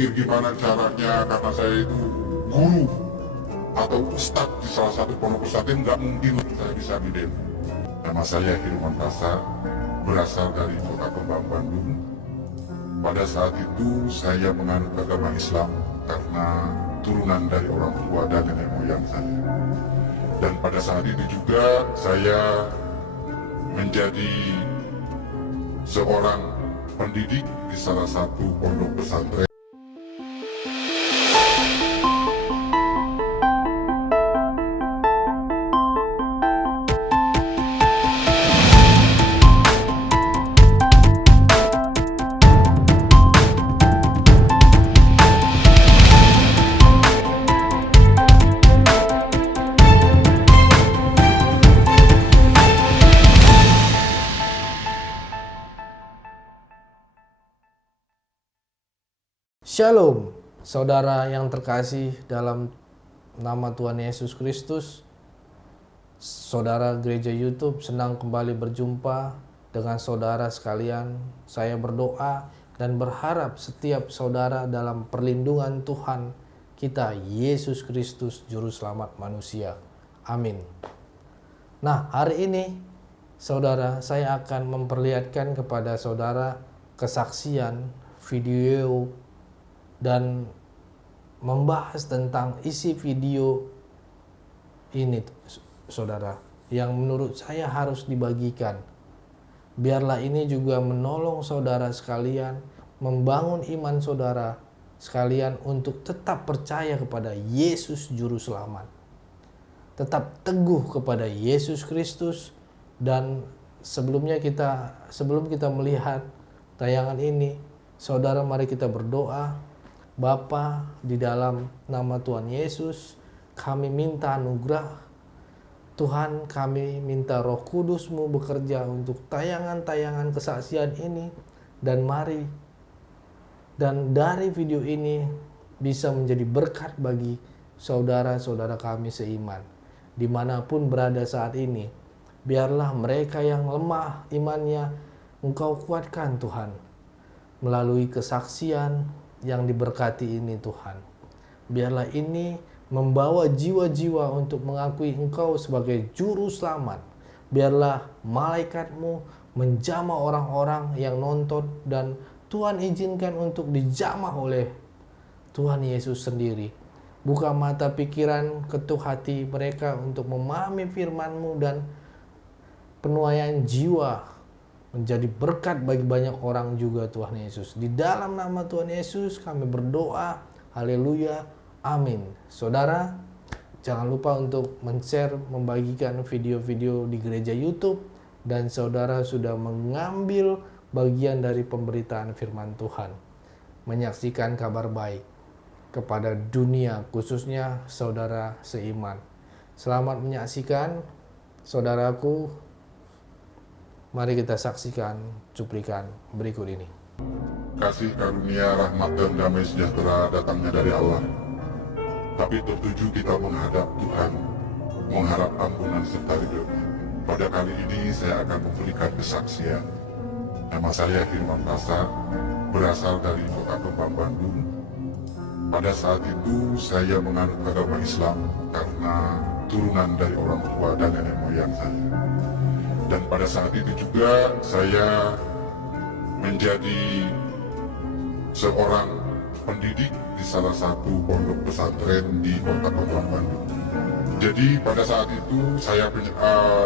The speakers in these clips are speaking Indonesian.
berpikir gimana caranya, karena saya itu guru atau ustadz di salah satu pondok pesantren, nggak mungkin saya bisa didemo. Nama saya Firman Tasa, berasal dari Kota Kembang, Bandung. Pada saat itu saya menganut agama Islam karena turunan dari orang tua dan nenek moyang saya. Dan pada saat itu juga saya menjadi seorang pendidik di salah satu pondok pesantren. Shalom, saudara yang terkasih dalam nama Tuhan Yesus Kristus. Saudara Gereja YouTube, senang kembali berjumpa dengan saudara sekalian. Saya berdoa dan berharap setiap saudara dalam perlindungan Tuhan kita, Yesus Kristus, Juru Selamat manusia. Amin. Nah, hari ini saudara, saya akan memperlihatkan kepada saudara kesaksian video dan membahas tentang isi video ini, saudara, yang menurut saya harus dibagikan. Biarlah ini juga menolong saudara sekalian, membangun iman saudara sekalian untuk tetap percaya kepada Yesus Juru Selamat, tetap teguh kepada Yesus Kristus. Dan sebelum kita melihat tayangan ini, saudara, mari kita berdoa. Bapa, di dalam nama Tuhan Yesus, kami minta anugerah. Tuhan, kami minta Roh Kudus-Mu bekerja untuk tayangan-tayangan kesaksian ini. Dan mari, dan dari video ini bisa menjadi berkat bagi saudara-saudara kami seiman, dimanapun berada saat ini. Biarlah mereka yang lemah imannya, Engkau kuatkan Tuhan, melalui kesaksian yang diberkati ini Tuhan. Biarlah ini membawa jiwa-jiwa untuk mengakui Engkau sebagai Juru Selamat. Biarlah malaikat-Mu menjamah orang-orang yang nonton, dan Tuhan izinkan untuk dijamah oleh Tuhan Yesus sendiri. Buka mata pikiran, ketuk hati mereka untuk memahami firman-Mu, dan penuaian jiwa menjadi berkat bagi banyak orang juga Tuhan Yesus. Di dalam nama Tuhan Yesus kami berdoa. Haleluya. Amin. Saudara, jangan lupa untuk men-share, membagikan video-video di gereja YouTube, dan saudara sudah mengambil bagian dari pemberitaan firman Tuhan, menyaksikan kabar baik kepada dunia, khususnya saudara seiman. Selamat menyaksikan, saudaraku. Mari kita saksikan cuplikan berikut ini. Kasih karunia, rahmat, dan damai sejahtera datangnya dari Allah. Tapi tertuju kita menghadap Tuhan, mengharap ampunan serta ridho-Nya. Pada kali ini saya akan memberikan kesaksian. Nama saya Firman Tasa, berasal dari Kota Kembang, Bandung. Pada saat itu saya menganut agama Islam karena turunan dari orang tua dan nenek moyang saya. Dan pada saat itu juga saya menjadi seorang pendidik di salah satu pondok pesantren di Kota Kembang, Bandung. Jadi pada saat itu saya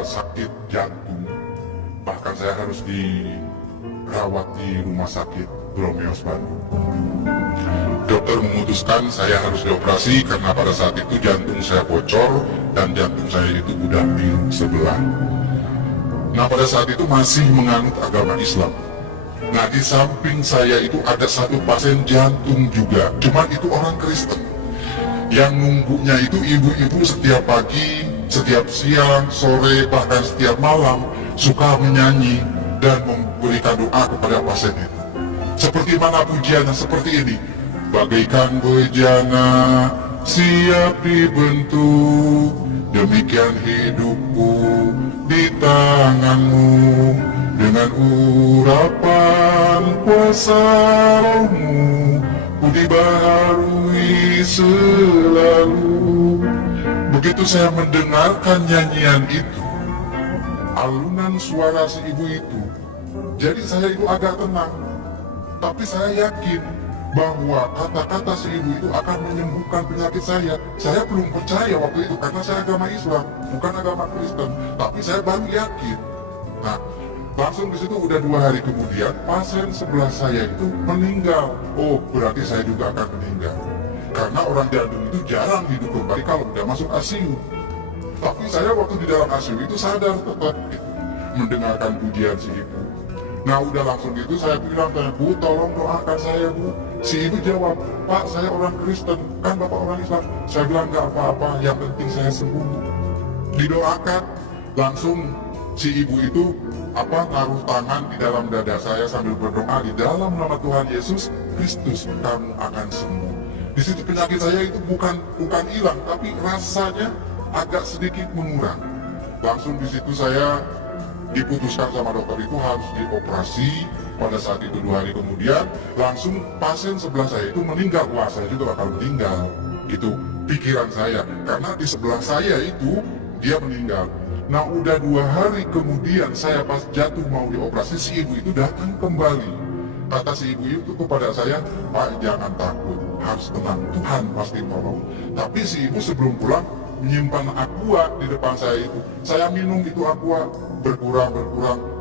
sakit jantung, bahkan saya harus dirawat di rumah sakit Bromeos, Bandung. Dokter memutuskan saya harus dioperasi karena pada saat itu jantung saya bocor dan jantung saya itu udah biru sebelah. Nah, pada saat itu masih menganut agama Islam. Nah, di samping saya itu ada satu pasien jantung juga, cuman itu orang Kristen. Yang nunggunya itu ibu-ibu setiap pagi, setiap siang, sore, bahkan setiap malam suka menyanyi dan memberikan doa kepada pasien itu. Seperti mana pujiannya? Seperti ini. Bagaikan bejana siap dibentuk, demikian hidupku di tanganmu, dengan urapan kuasa Rohmu ku dibaharui selalu. Begitu saya mendengarkan nyanyian itu, alunan suara si ibu itu, jadi saya itu agak tenang. Tapi saya yakin bahwa kata-kata si ibu itu akan menyembuhkan penyakit saya. Saya belum percaya waktu itu karena saya agama Islam, bukan agama Kristen. Tapi saya baru yakin. Nah, langsung di situ udah 2 hari kemudian pasien sebelah saya itu meninggal. Oh, berarti saya juga akan meninggal. Karena orang jantung itu jarang hidup kembali kalau udah masuk ICU. Tapi saya waktu di dalam ICU itu sadar tetap gitu, mendengarkan pujian si ibu. Nah udah langsung gitu saya bilang, Bu tolong doakan saya Bu. Si ibu jawab, Pak saya orang Kristen, kan Bapak orang Islam. Saya bilang gak apa-apa, yang penting saya sembuh. Didoakan, langsung si ibu itu naruh tangan di dalam dada saya sambil berdoa, di dalam nama Tuhan Yesus Kristus kamu akan sembuh. Di situ penyakit saya itu bukan hilang, tapi rasanya agak sedikit mengurang. Langsung di situ saya diputuskan sama dokter itu harus dioperasi. Pada saat itu 2 hari kemudian langsung pasien sebelah saya itu meninggal. Wah saya juga bakal meninggal, itu pikiran saya, karena di sebelah saya itu dia meninggal. Nah udah 2 hari kemudian saya pas jatuh mau dioperasi, si ibu itu datang kembali. Kata si ibu itu kepada saya, Pak jangan takut, harus tenang, Tuhan pasti tolong. Tapi si ibu sebelum pulang menyimpan aqua di depan saya itu. Saya minum itu aqua, berkurang,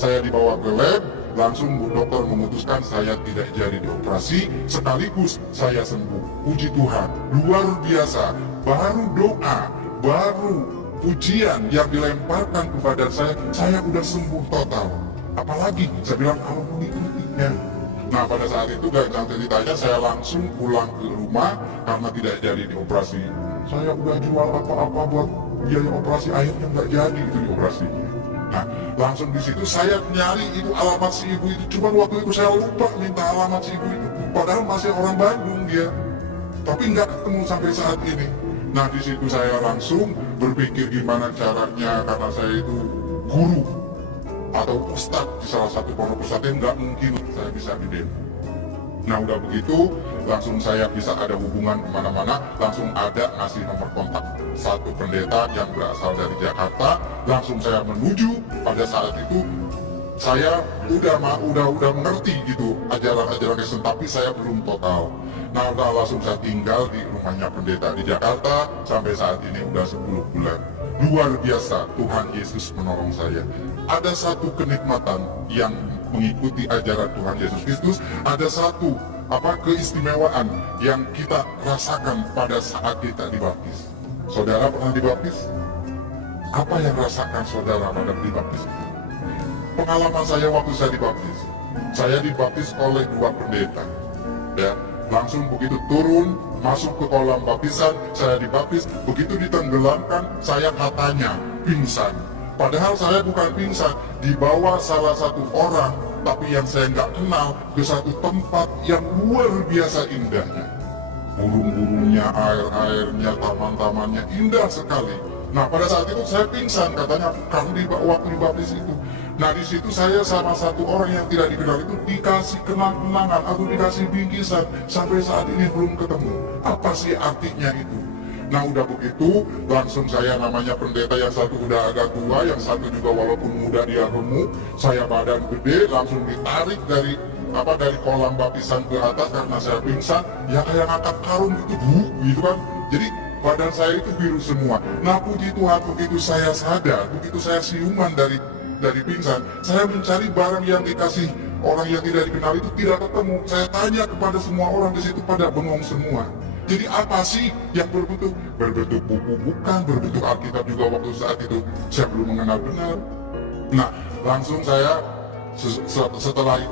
saya dibawa ke lab, langsung bu dokter memutuskan saya tidak jadi dioperasi, sekaligus saya sembuh. Puji Tuhan, luar biasa. Baru doa, baru pujian yang dilemparkan kepada saya udah sembuh total. Apalagi saya bilang kalau mengikutinya. Nah pada saat itu gagal ceritanya saya langsung pulang ke rumah karena tidak jadi dioperasi. Saya udah jual apa-apa buat biaya operasi, akhirnya nggak jadi itu dioperasi. Nah langsung di situ saya nyari itu alamat si ibu itu, cuman waktu itu saya lupa minta alamat si ibu itu, padahal masih orang Bandung dia, tapi nggak ketemu sampai saat ini. Nah di situ saya langsung berpikir gimana caranya, karena saya itu guru atau ustadz di salah satu pondok pesantren, nggak mungkin saya bisa didemo. Nah udah begitu langsung saya bisa ada hubungan kemana-mana, langsung ada ngasih nomor kontak satu pendeta yang berasal dari Jakarta. Langsung saya menuju. Pada saat itu saya udah mengerti gitu ajaran-ajaran Kristen, tapi saya belum total. Nah udah langsung saya tinggal di rumahnya pendeta di Jakarta sampai saat ini udah 10 bulan. Luar biasa, Tuhan Yesus menolong saya. Ada satu kenikmatan yang mengikuti ajaran Tuhan Yesus Kristus, ada satu keistimewaan yang kita rasakan pada saat kita dibaptis. Saudara pernah dibaptis? Apa yang rasakan saudara pada dibaptis itu? Pengalaman saya waktu saya dibaptis oleh 2 pendeta. Ya, langsung begitu turun masuk ke kolam baptisan, saya dibaptis. Begitu ditenggelamkan, saya katanya pingsan. Padahal saya bukan pingsan, dibawa salah satu orang, tapi yang saya nggak kenal, ke satu tempat yang luar biasa indahnya. Burung-burungnya, air-airnya, taman-tamannya indah sekali. Nah pada saat itu saya pingsan, katanya karena waktu dibaptis itu. Nah di situ saya sama satu orang yang tidak dikenal itu dikasih kenang-kenangan atau dikasih bingkisan, sampai saat ini belum ketemu. Apa sih artinya itu? Nah udah begitu langsung saya, namanya pendeta yang satu udah agak tua, yang satu juga walaupun muda dia gemuk, saya badan gede, langsung ditarik dari kolam baptisan ke atas karena saya pingsan. Ya kayak ngangkat karung gitu kan, jadi badan saya itu biru semua. Nah puji Tuhan, begitu saya sadar, begitu saya siuman dari pingsan, saya mencari barang yang dikasih orang yang tidak dikenal itu, tidak ketemu. Saya tanya kepada semua orang di situ, pada bengong semua. Jadi apa sih yang berbentuk buku, bukan berbentuk Alkitab juga waktu saat itu saya belum mengenal benar. Nah langsung saya setelah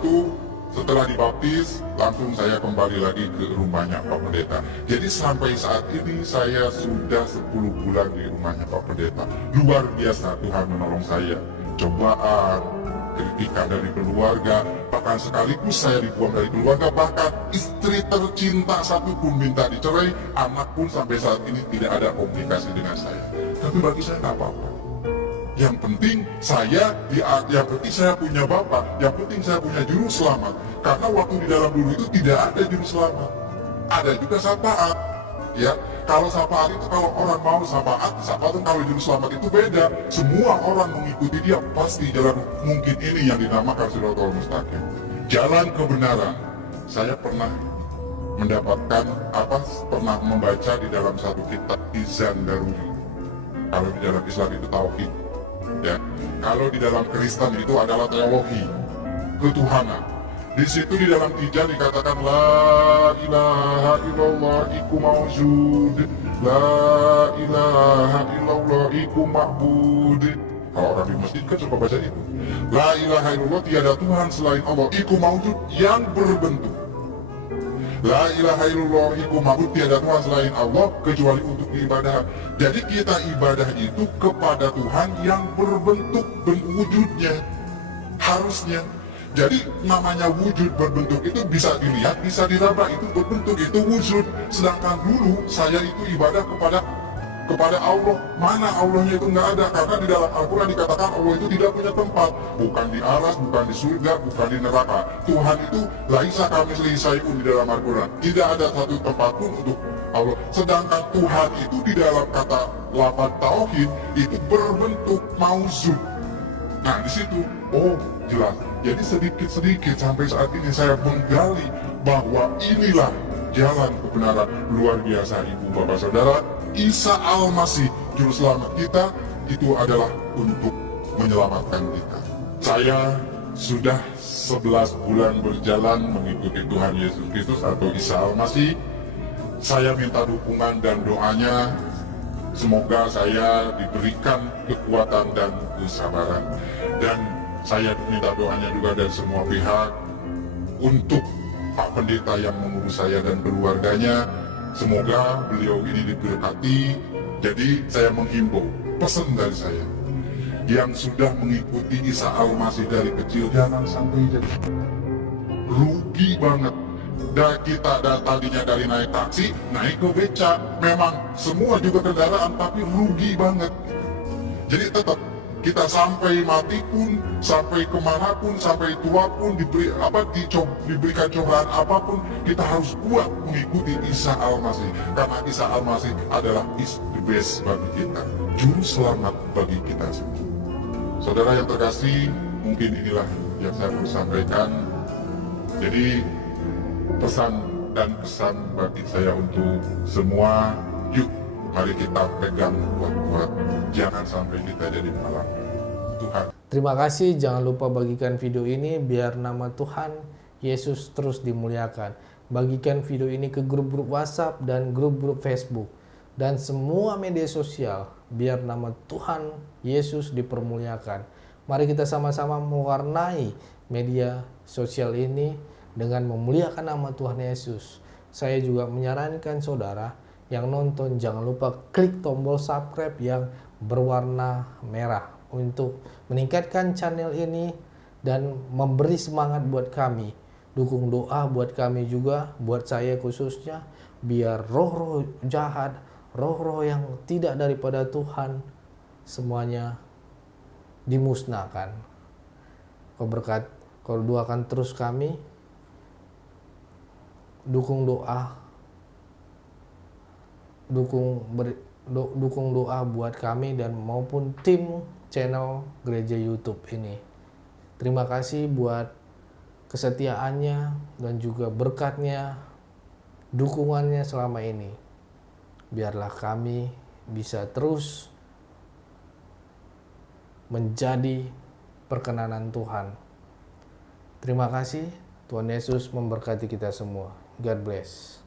dibaptis langsung saya kembali lagi ke rumahnya Pak Pendeta. Jadi sampai saat ini saya sudah 10 bulan di rumahnya Pak Pendeta. Luar biasa Tuhan menolong saya. Cobaan, kritikan dari keluarga, bahkan sekaligus saya dibuang dari keluarga, bahkan istri tercinta satu pun minta dicerai, anak pun sampai saat ini tidak ada komunikasi dengan saya. Tapi bagi saya nggak apa-apa. Yang penting saya punya Bapak, yang penting saya punya juru selamat. Karena waktu di dalam dulu itu tidak ada juru selamat. ada juga syafaat. Ya, kalau syafaat itu kalau orang mau syafaat kan kalau juru selamat itu beda. Semua orang mengikuti dia pasti jalan mungkin ini yang dinamakan Shiratal Mustaqim, jalan kebenaran. Saya pernah mendapatkan pernah membaca di dalam satu kitab Izan Daruri. Kalau di dalam Islam itu tauhid, ya. Kalau di dalam Kristen itu adalah teologi, ketuhanan. Di situ di dalam Tijaan dikatakan la ilaha illallah iku maujud, la ilaha illallah iku ma'bud. Kalau orang di masjid kan suka baca itu. La ilaha illallah, tiada Tuhan selain Allah, iku maujud, yang berbentuk. La ilaha illallah iku ma'bud, tiada Tuhan selain Allah kecuali untuk ibadah. Jadi kita ibadah itu kepada Tuhan yang berbentuk wujudnya harusnya. Jadi namanya wujud berbentuk itu bisa dilihat, bisa diraba, itu berbentuk, itu wujud. Sedangkan dulu saya itu ibadah kepada Allah. Mana Allahnya itu nggak ada, karena di dalam Al-Quran dikatakan Allah itu tidak punya tempat, bukan di aras, bukan di surga, bukan di neraka. Tuhan itu laisa kamitslihi syai'un di dalam Al-Quran, tidak ada satu tempat pun untuk Allah. Sedangkan Tuhan itu di dalam kata lafaz tauhid itu berbentuk mauzud. Nah di situ, oh jelas. Jadi sedikit-sedikit sampai saat ini saya menggali bahwa inilah jalan kebenaran luar biasa, ibu bapak saudara. Isa Al-Masih, juru selamat kita, itu adalah untuk menyelamatkan kita. Saya sudah 11 bulan berjalan mengikuti Tuhan Yesus Kristus atau Isa Al-Masih. Saya minta dukungan dan doanya. Semoga saya diberikan kekuatan dan kesabaran. Dan saya minta doanya juga dari semua pihak untuk Pak Pendeta yang mengurus saya dan keluarganya. Semoga beliau ini diberkati. Jadi saya menghimbau, pesan dari saya, yang sudah mengikuti Isa Al-Masih dari kecil, jangan sampai jadi rugi banget. Dan kita tadinya dari naik taksi, naik ke beca, memang semua juga kendaraan, tapi rugi banget. Jadi tetap kita sampai mati pun, sampai kemanapun, sampai tua pun, diberikan cobaan apapun, kita harus kuat mengikuti Isa Al-Masih. Karena Isa Al-Masih adalah the best bagi kita, juru selamat bagi kita semua. Saudara yang terkasih, mungkin inilah yang saya mau sampaikan. Jadi pesan dan pesan bagi saya untuk semua, yuk mari kita pegang kuat-kuat, jangan sampai kita jadi malang. Tuhan. Terima kasih, jangan lupa bagikan video ini biar nama Tuhan Yesus terus dimuliakan. Bagikan video ini ke grup-grup WhatsApp dan grup-grup Facebook dan semua media sosial biar nama Tuhan Yesus dipermuliakan. Mari kita sama-sama mewarnai media sosial ini dengan memuliakan nama Tuhan Yesus. Saya juga menyarankan saudara yang nonton jangan lupa klik tombol subscribe yang berwarna merah untuk meningkatkan channel ini dan memberi semangat buat kami. Dukung doa buat kami juga, buat saya khususnya, biar roh-roh jahat, roh-roh yang tidak daripada Tuhan semuanya dimusnahkan. Kau doakan terus kami, dukung doa, dukung doa buat kami dan maupun tim channel Gereja YouTube ini. Terima kasih buat kesetiaannya dan juga berkatnya, dukungannya selama ini. Biarlah kami bisa terus menjadi perkenanan Tuhan. Terima kasih, Tuhan Yesus memberkati kita semua. God bless.